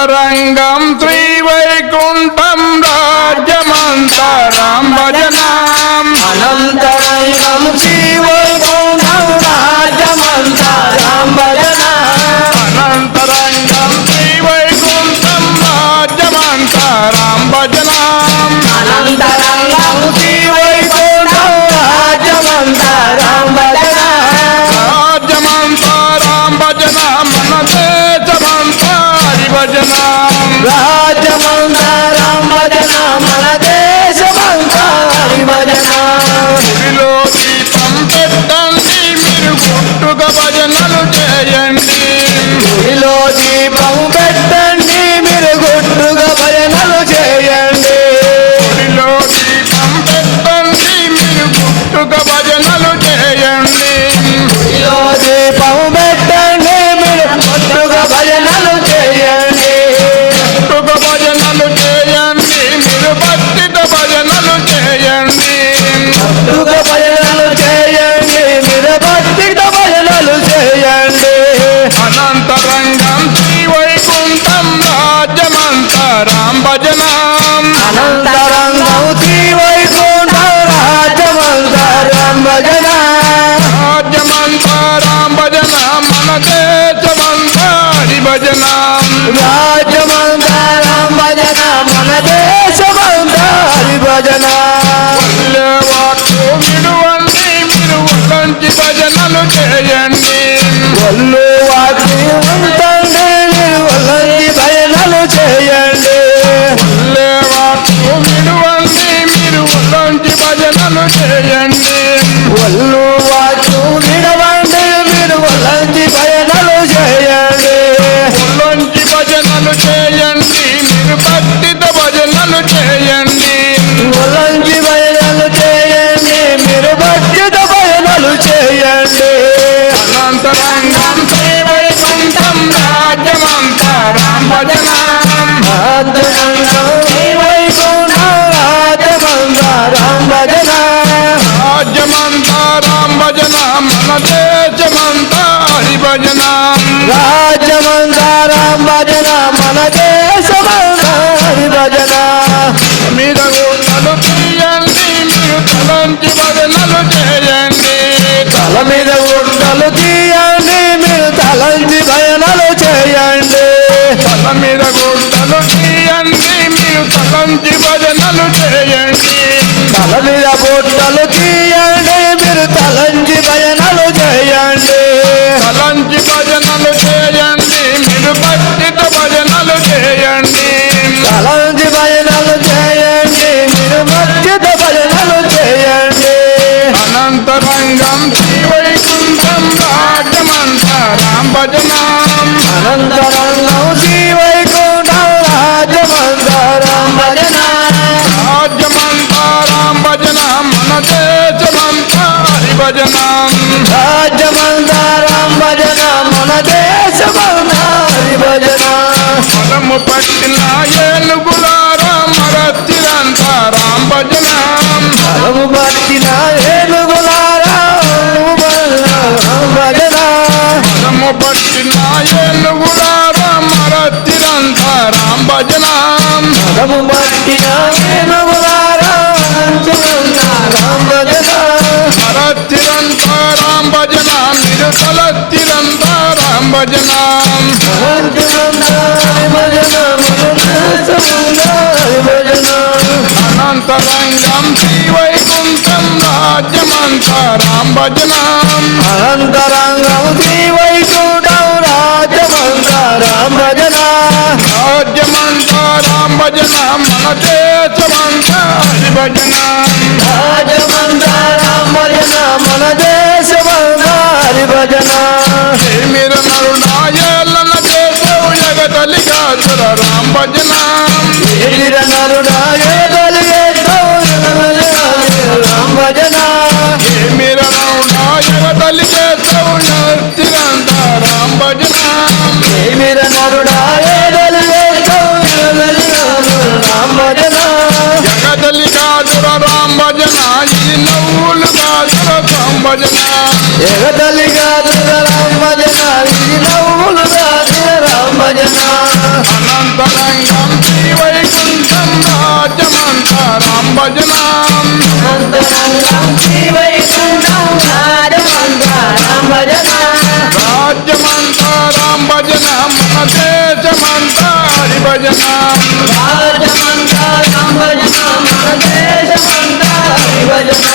అనంతరంగం శ్రీవైకుంఠం రాజ్యమంతరం భజనాం అనంతరంగం శ్రీవైకుంఠం రాజ్యమంతరం భజనాం అనంతరంగం శ్రీవైకుంఠం రాజ్యమంతరం భజనాం అనంతరంగం శ్రీవైకుంఠం రాజ్యమంతరం భజనాం రాజ్యమంతరం భజనాం మన దేశమంతా హరి భజనాం రాజ్యమంతరం భజనాం మన దేశమంతా హరి భజనాం గుడిలో దీపం పెట్టండి మీరు గుట్టుగా భజనలు చేయండి గుడిలో దీపం పెట్టండి మీరు గుట్టుగా భజనలు చేయండి గుడిలో దీపం పెట్టండి మీరు గుట్టుగా భజనలు చేయండి గుడిలో దీపం పెట్టండి మీరు గుట్టుగా భజనలు చేయండి గుట్టుగా భజనలు చేయండి మీరు భక్తితో భజనలు చేయండి గుట్టుగా భజనలు చేయండి మీరు భక్తితో భజనలు చేయండి అనంతరంగం శ్రీవైకుంఠం రాజ్యమంతరం భజనాం అనంతరంగం శ్రీవైకుంఠం రాజ్యమంతరం భజనాం రాజ్యమంతరం భజనాం మన దేశమంతా హరి భజనాం రాజ్యమంతరం భజనాం మన దేశమంతా హరి భజనాం వాక్కు విడువండి మీరు ఒళ్ళంచి భజనలు చేయండి ఒళ్ళు వాకి ఉంటండి మీరు ఒళ్ళంగి భజనలు చేయండి వాక్కు విడువండి మీరు ఒళ్ళంచి భజనలు చేయండి ఒళ్ళు వాకు విడవండి మీరు ఒళ్ళంగి భజనలు చేయండి ఒళ్ళంచి భజనలు చేయండి మీరు భక్తితో భజనలు చేయండి ఒళ్ళంగి భజనలు చేయండి మీరు భక్తితో భజనలు చేయండి అనంతరంగం శ్రీవైకుంఠం రాజ్యమంతరం భజనాం అనంతరంగం శ్రీవైకుంఠం రాజ్యమంతరం భజనాం రాజ్యమంతరం భజనాం మన దేశమంతా హరి భజనాం రాజ్యమంతరం భజన మన దేశమంతా హరి భజన మీద గుట్టలు తీయండి మీరు తలంచి భజనలు చేయండి తల మీద గుడ్డలు తీయండి మీరు తలంచి భజనలు చేయండి తల మీద గుట్టలు తీయండి మీరు తలంచి భజనలు చేయండి తల మీద గుడ్డలు తీయండి మీరు తలంచి భజనలు చేయండి తలంచి భజనలు చేయండి మీరు భక్తితో భజనలు చేయండి తలంచి భజనలు చేయండి మీరు భక్తిత భజనలు చేయండి అనంతరంగం శ్రీవైకుంఠం రాజ్యమంతరం భజనాం అనంతరంగం శ్రీవైకుంఠం రాజ్యమంతరం భజన రాజ్యమంతరం భజనాం మన దేశమంతా హరి భజనాం రాజ్యమంతరం భజన మన దేశమంతా హరి భజన పదము పట్టిన ఏనుగులారా మరత్తిరంతరం భజనాం పదము పట్టిన ఏనుగులారా భజన పదము పట్టిన ఏనుగులారా మరత్తిరంతరం భజనాం పదము పట్టిన ఏనుగులారా భజన మరత్తిరంతరం భజనాం మీరు తలత్తిరంతరం భజనాం అనంతరంగం శ్రీవైకుంఠం రాజ్యమంతరం భజనాం అనంతరంగం శ్రీవైకుంఠం రాజ్యమంతరం భజన రాజ్యమంతరం భజనాం మన దేశమంతా హరి భజనాం రాజ్యమంతరం భజన మన దేశమంతా హరి భజన మీరు నరుడా ఏలన చేసావు జగదలిగా సురరాం భజనాం వీర నరుడా రామ భజన మీరు నరుడా జగదలి చేసావు తిరంతరం భజనాం వీర నరుడా రామ భజన జగదలి కాదుర రాం భజన ఈ నవ్వులు కాదుర రాం భజన ఎగదలిగా రామ భజన ఈ నవ్వులుగా రామ భజన అనంత భజన అంతరంగం శ్రీవైకుంఠం రాజమంతా రామ భజన రాజ్యమంతా రామ భజన మన దేశమంతా హరి భజన రాజమంతా రామ భజన మన దేశమంతా హరి భజన